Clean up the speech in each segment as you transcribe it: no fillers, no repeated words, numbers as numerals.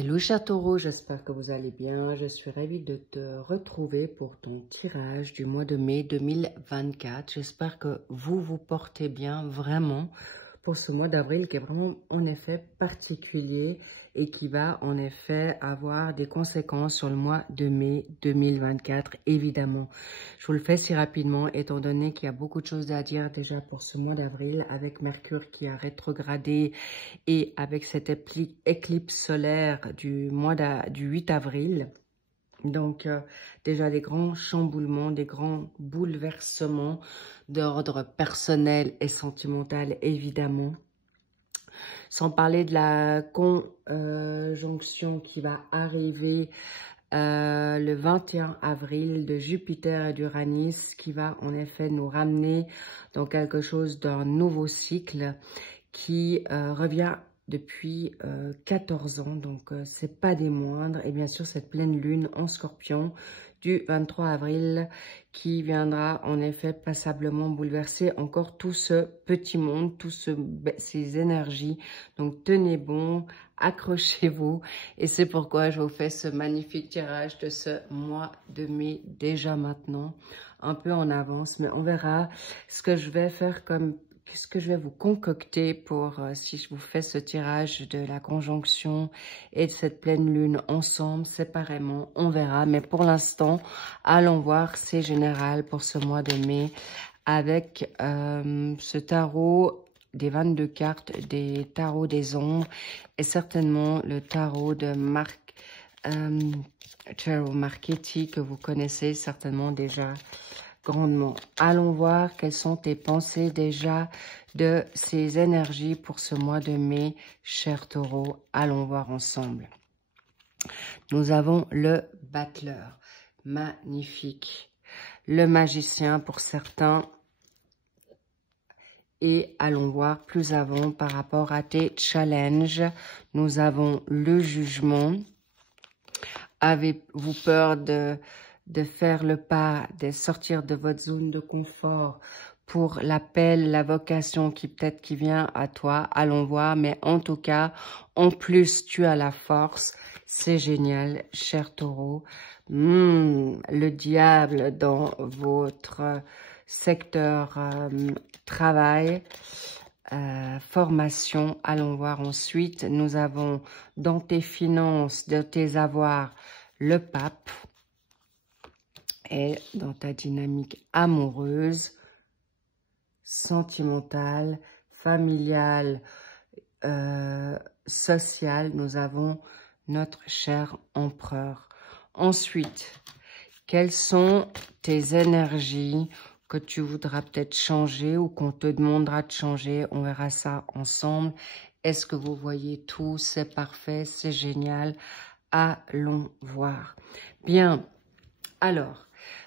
Hello cher Taureau, j'espère que vous allez bien. Je suis ravie de te retrouver pour ton tirage du mois de mai 2024. J'espère que vous vous portez bien vraiment pour ce mois d'avril qui est vraiment en effet particulier et qui va en effet avoir des conséquences sur le mois de mai 2024 évidemment. Je vous le fais si rapidement étant donné qu'il y a beaucoup de choses à dire déjà pour ce mois d'avril avec Mercure qui a rétrogradé et avec cette éclipse solaire du 8 avril. Donc, déjà des grands chamboulements, des grands bouleversements d'ordre personnel et sentimental, évidemment. Sans parler de la conjonction qui va arriver le 21 avril de Jupiter et d'Uranus, qui va en effet nous ramener dans quelque chose d'un nouveau cycle qui revient depuis 14 ans, donc c'est pas des moindres. Et bien sûr, cette pleine lune en Scorpion du 23 avril qui viendra en effet passablement bouleverser encore tout ce petit monde, ces énergies. Donc tenez bon, accrochez-vous. Et c'est pourquoi je vous fais ce magnifique tirage de ce mois de mai déjà maintenant, un peu en avance, mais on verra ce que je vais faire ce que je vais vous concocter pour si je vous fais ce tirage de la conjonction et de cette pleine lune ensemble, séparément, on verra. Mais pour l'instant, allons voir, c'est général pour ce mois de mai avec ce tarot des 22 cartes, des tarots des ombres et certainement le tarot de Tarot Marchetti que vous connaissez certainement déjà grandement. Allons voir quelles sont tes pensées déjà de ces énergies pour ce mois de mai, cher Taureau. Allons voir ensemble. Nous avons le battleur, magnifique. Le magicien pour certains. Et allons voir plus avant par rapport à tes challenges. Nous avons le jugement. Avez-vous peur de faire le pas, de sortir de votre zone de confort pour l'appel, la vocation qui peut-être qui vient à toi, allons voir, mais en tout cas, en plus, tu as la force, c'est génial, cher Taureau. Le diable dans votre secteur travail, formation, allons voir ensuite, nous avons dans tes finances, de tes avoirs, le pape. Et dans ta dynamique amoureuse, sentimentale, familiale, sociale, nous avons notre cher empereur. Ensuite, quelles sont tes énergies que tu voudras peut-être changer ou qu'on te demandera de changer? On verra ça ensemble. Est-ce que vous voyez tout? C'est parfait, c'est génial. Allons voir. Bien, alors...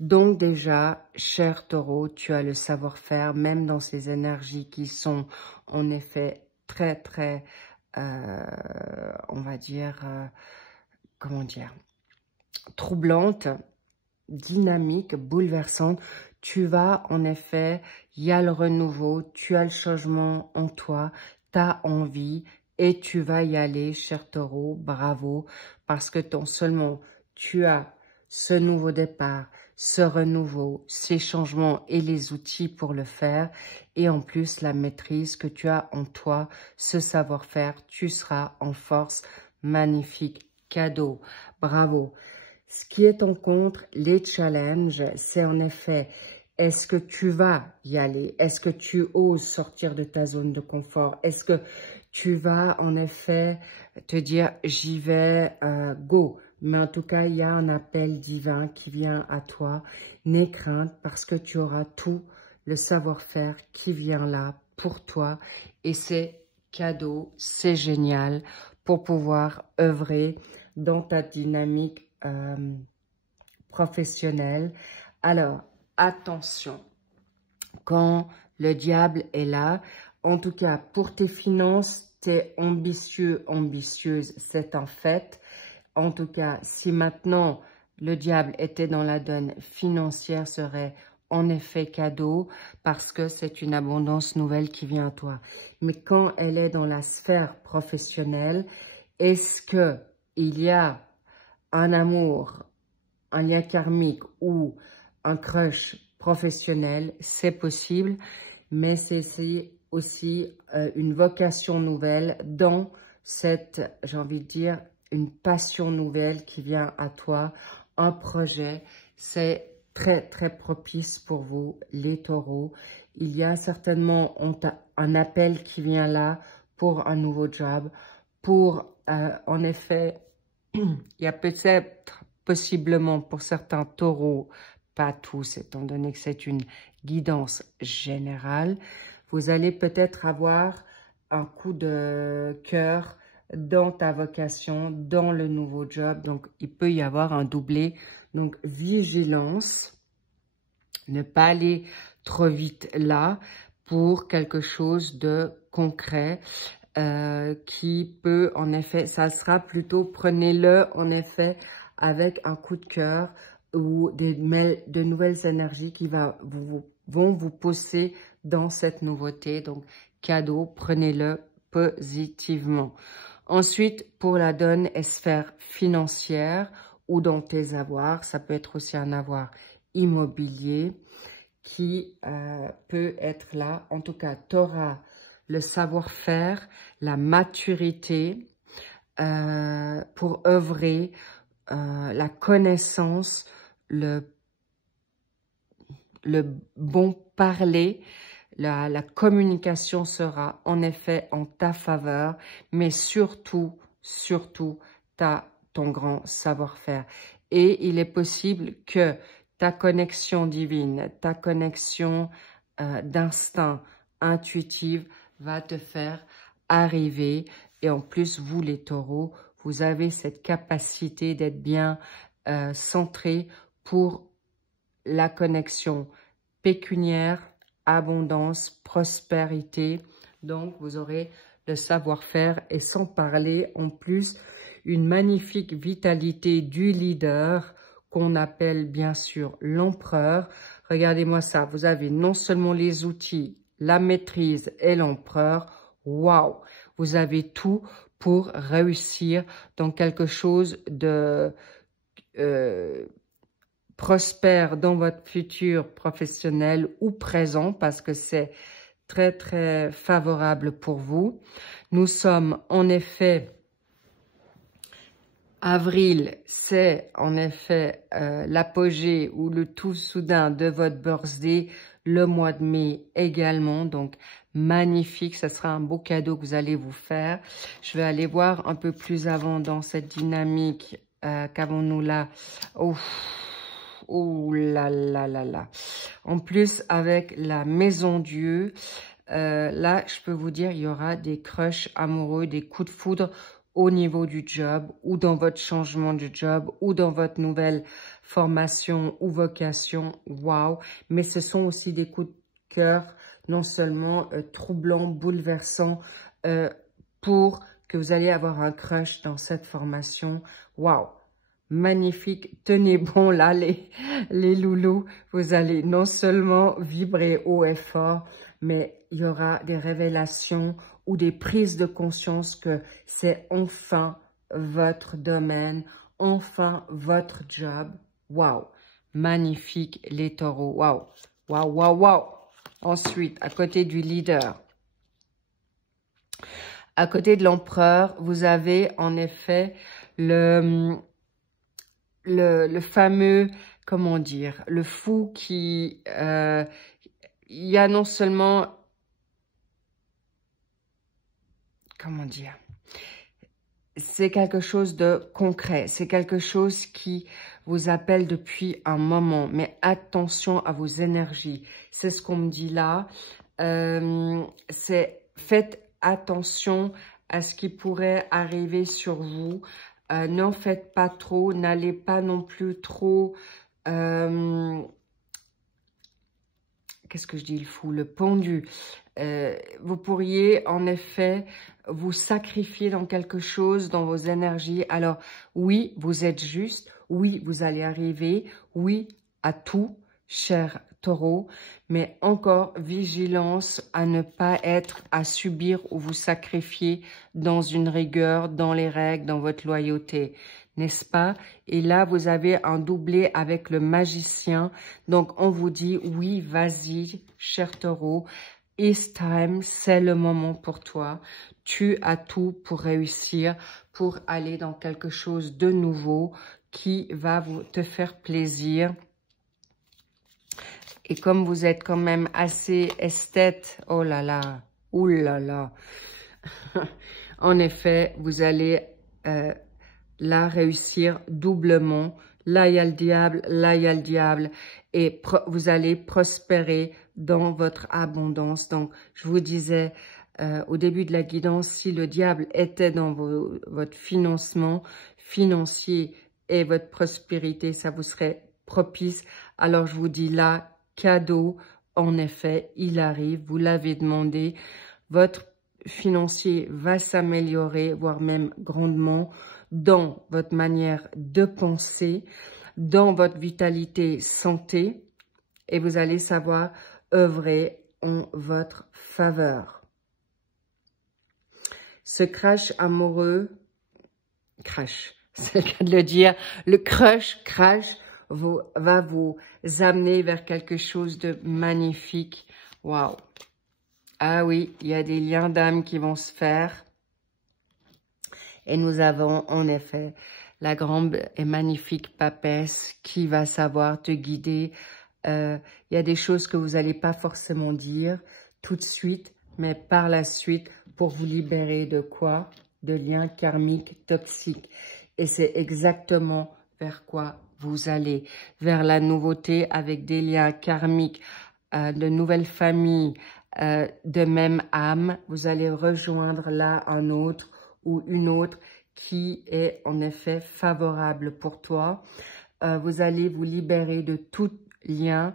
Donc déjà, cher Taureau, tu as le savoir-faire, même dans ces énergies qui sont en effet très, très, on va dire, comment dire, troublantes, dynamiques, bouleversantes. Tu vas en effet, il y a le renouveau, tu as le changement en toi, tu as envie et tu vas y aller, cher Taureau, bravo, parce que non seulement tu as ce nouveau départ, ce renouveau, ces changements et les outils pour le faire. Et en plus, la maîtrise que tu as en toi, ce savoir-faire, tu seras en force. Magnifique, cadeau, bravo. Ce qui est en contre, les challenges, c'est en effet, est-ce que tu vas y aller? Est-ce que tu oses sortir de ta zone de confort? Est-ce que tu vas en effet te dire, j'y vais, go? Mais en tout cas, il y a un appel divin qui vient à toi. N'aie crainte parce que tu auras tout le savoir-faire qui vient là pour toi. Et c'est cadeau, c'est génial pour pouvoir œuvrer dans ta dynamique professionnelle. Alors, attention, quand le diable est là, en tout cas pour tes finances, tu es ambitieux, ambitieuse, c'est un fait. En tout cas, si maintenant le diable était dans la donne financière, serait en effet cadeau parce que c'est une abondance nouvelle qui vient à toi. Mais quand elle est dans la sphère professionnelle, est-ce que il y a un amour, un lien karmique ou un crush professionnel, c'est possible, mais c'est aussi une vocation nouvelle dans cette, j'ai envie de dire, une passion nouvelle qui vient à toi, un projet. C'est très, très propice pour vous, les taureaux. Il y a certainement un appel qui vient là pour un nouveau job, pour, en effet, il y a peut-être, possiblement pour certains taureaux, pas tous, étant donné que c'est une guidance générale, vous allez peut-être avoir un coup de cœur dans ta vocation, dans le nouveau job. Donc, il peut y avoir un doublé. Donc, vigilance, ne pas aller trop vite là pour quelque chose de concret qui peut, en effet, ça sera plutôt, prenez-le, en effet, avec un coup de cœur ou de nouvelles énergies qui vont vous pousser dans cette nouveauté. Donc, cadeau, prenez-le positivement. Ensuite, pour la donne et sphère financière ou dans tes avoirs, ça peut être aussi un avoir immobilier qui peut être là. En tout cas, tu auras le savoir-faire, la maturité pour œuvrer, la connaissance, le bon parler, la communication sera en effet en ta faveur, mais surtout, tu as ton grand savoir-faire. Et il est possible que ta connexion divine, ta connexion d'instinct intuitive va te faire arriver. Et en plus, vous les taureaux, vous avez cette capacité d'être bien centré pour la connexion pécuniaire, abondance, prospérité. Donc, vous aurez le savoir-faire et sans parler, en plus, une magnifique vitalité du leader qu'on appelle bien sûr l'empereur. Regardez-moi ça, vous avez non seulement les outils, la maîtrise et l'empereur. Waouh! Vous avez tout pour réussir dans quelque chose de prospère dans votre futur professionnel ou présent parce que c'est très, très favorable pour vous. Nous sommes en effet, avril, c'est en effet l'apogée ou le tout soudain de votre birthday, le mois de mai également. Donc, magnifique, ça sera un beau cadeau que vous allez vous faire. Je vais aller voir un peu plus avant dans cette dynamique. Qu'avons-nous là? Oh là là là là. En plus, avec la maison Dieu, là, je peux vous dire, il y aura des crushs amoureux, des coups de foudre au niveau du job ou dans votre changement de job ou dans votre nouvelle formation ou vocation. Waouh! Mais ce sont aussi des coups de cœur non seulement troublants, bouleversants pour que vous allez avoir un crush dans cette formation. Waouh! Magnifique, tenez bon là les loulous, vous allez non seulement vibrer haut et fort, mais il y aura des révélations ou des prises de conscience que c'est enfin votre domaine, enfin votre job. Waouh, magnifique les taureaux, waouh, waouh, waouh, waouh. Ensuite, à côté du leader, à côté de l'empereur, vous avez en effet le fameux, comment dire, le fou qui, il y a non seulement, comment dire, c'est quelque chose de concret, c'est quelque chose qui vous appelle depuis un moment, mais attention à vos énergies, c'est ce qu'on me dit là, c'est faites attention à ce qui pourrait arriver sur vous. N'en faites pas trop, n'allez pas non plus trop, qu'est-ce que je dis, le fou, le pendu. Vous pourriez en effet vous sacrifier dans quelque chose, dans vos énergies. Alors oui, vous êtes juste, oui, vous allez arriver, oui, à tout, cher taureau, mais encore vigilance à ne pas être à subir ou vous sacrifier dans une rigueur, dans les règles, dans votre loyauté, n'est-ce pas? Et là, vous avez un doublé avec le magicien. Donc, on vous dit, oui, vas-y, cher taureau, it's time, c'est le moment pour toi. Tu as tout pour réussir, pour aller dans quelque chose de nouveau qui va te faire plaisir. Et comme vous êtes quand même assez esthète, oh là là, ouh là là, en effet, vous allez là réussir doublement. Là, il y a le diable, là, il y a le diable. Et vous allez prospérer dans votre abondance. Donc, je vous disais au début de la guidance, si le diable était dans votre financement financier et votre prospérité, ça vous serait propice. Alors, je vous dis là, cadeau, en effet, il arrive, vous l'avez demandé. Votre financier va s'améliorer, voire même grandement, dans votre manière de penser, dans votre vitalité santé, et vous allez savoir œuvrer en votre faveur. Ce crash amoureux, c'est le cas de le dire, le crash va vous amener vers quelque chose de magnifique. Waouh! Ah oui, il y a des liens d'âme qui vont se faire. Et nous avons en effet la grande et magnifique papesse qui va savoir te guider. Il y a des choses que vous n'allez pas forcément dire tout de suite, mais par la suite pour vous libérer de quoi? De liens karmiques toxiques. Et c'est exactement vers quoi vous allez. Vers la nouveauté avec des liens karmiques, de nouvelles familles, de même âme. Vous allez rejoindre là un autre ou une autre qui est en effet favorable pour toi. Vous allez vous libérer de tout lien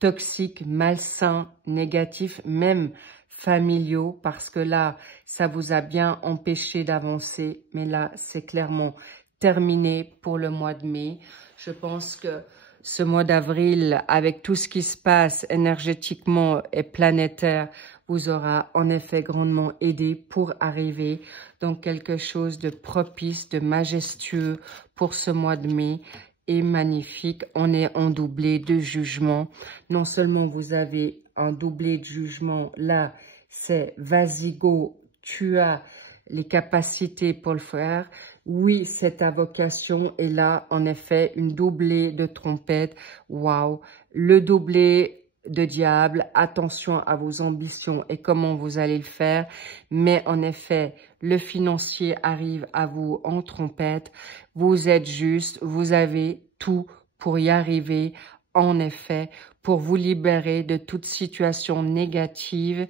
toxique, malsain, négatif, même familiaux, parce que là, ça vous a bien empêché d'avancer, mais là, c'est clairement terminé pour le mois de mai. Je pense que ce mois d'avril, avec tout ce qui se passe énergétiquement et planétaire, vous aura en effet grandement aidé pour arriver dans quelque chose de propice, de majestueux pour ce mois de mai. Et magnifique, on est en doublé de jugement. Non seulement vous avez un doublé de jugement, là, c'est vas-y go, tu as les capacités pour le faire. Oui, c'est ta vocation. Et là, en effet, une doublée de trompette. Waouh! Le doublé de diable. Attention à vos ambitions et comment vous allez le faire. Mais en effet, le financier arrive à vous en trompette. Vous êtes juste. Vous avez tout pour y arriver. En effet, pour vous libérer de toute situation négative.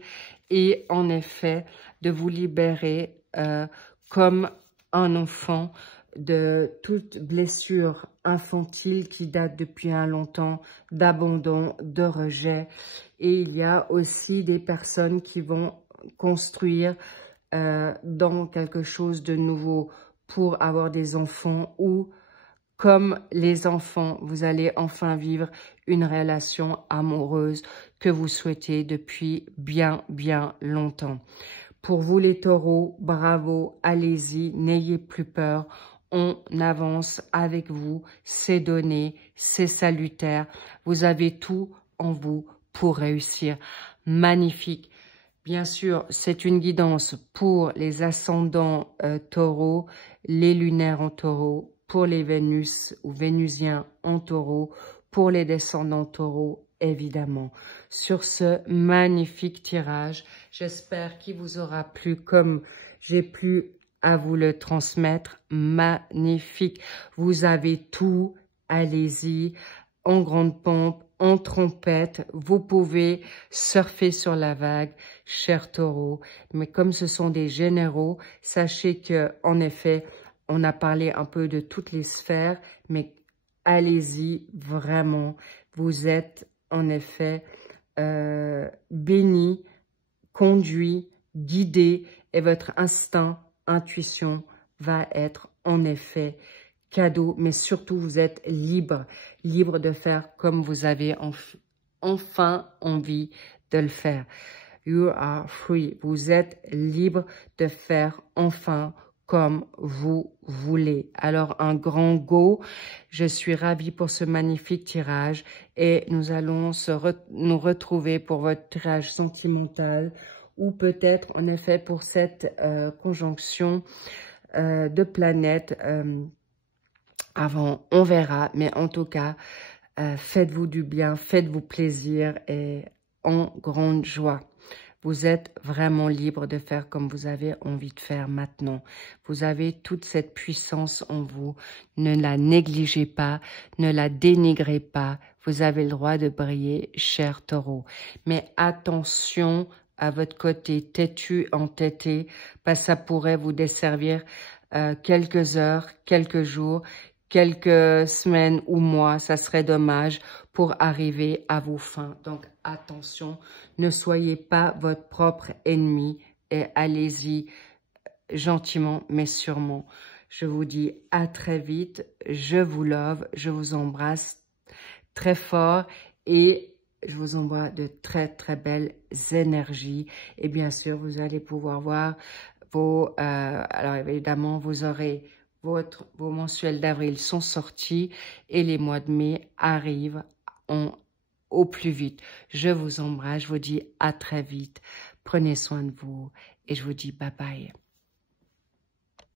Et en effet, de vous libérer comme un enfant de toute blessure infantile qui date depuis un longtemps, d'abandon, de rejet. Et il y a aussi des personnes qui vont construire dans quelque chose de nouveau pour avoir des enfants ou comme les enfants, vous allez enfin vivre une relation amoureuse que vous souhaitez depuis bien, bien longtemps. Pour vous les taureaux, bravo, allez-y, n'ayez plus peur. On avance avec vous, c'est donné, c'est salutaire. Vous avez tout en vous pour réussir. Magnifique. Bien sûr, c'est une guidance pour les ascendants taureaux, les lunaires en taureau, pour les Vénus ou Vénusiens en taureau, pour les descendants taureaux, évidemment. Sur ce magnifique tirage, j'espère qu'il vous aura plu comme j'ai pu à vous le transmettre. Magnifique. Vous avez tout, allez-y, en grande pompe, en trompette. Vous pouvez surfer sur la vague, chers taureaux. Mais comme ce sont des généraux, sachez que, en effet, on a parlé un peu de toutes les sphères, mais allez-y, vraiment. Vous êtes, en effet, bénis, conduits, guidés, et votre instinct, intuition va être, en effet, cadeau. Mais surtout, vous êtes libre, libre de faire comme vous avez enfin envie de le faire. You are free. Vous êtes libre de faire enfin comme vous voulez. Alors, un grand go. Je suis ravie pour ce magnifique tirage et nous allons nous retrouver pour votre tirage sentimental ou peut-être en effet pour cette conjonction de planètes avant. On verra, mais en tout cas, faites-vous du bien, faites-vous plaisir et en grande joie. Vous êtes vraiment libre de faire comme vous avez envie de faire maintenant. Vous avez toute cette puissance en vous. Ne la négligez pas, ne la dénigrez pas. Vous avez le droit de briller, cher taureau. Mais attention à votre côté têtu, entêté, parce que ça pourrait vous desservir quelques heures, quelques jours, quelques semaines ou mois. Ça serait dommage pour arriver à vos fins. Donc, attention, ne soyez pas votre propre ennemi et allez-y gentiment mais sûrement. Je vous dis à très vite. Je vous love, je vous embrasse très fort et je vous envoie de très très belles énergies. Et bien sûr, vous allez pouvoir voir vos... alors évidemment, vous aurez... Vos mensuels d'avril sont sortis et les mois de mai arrivent au plus vite. Je vous embrasse, je vous dis à très vite. Prenez soin de vous et je vous dis bye bye.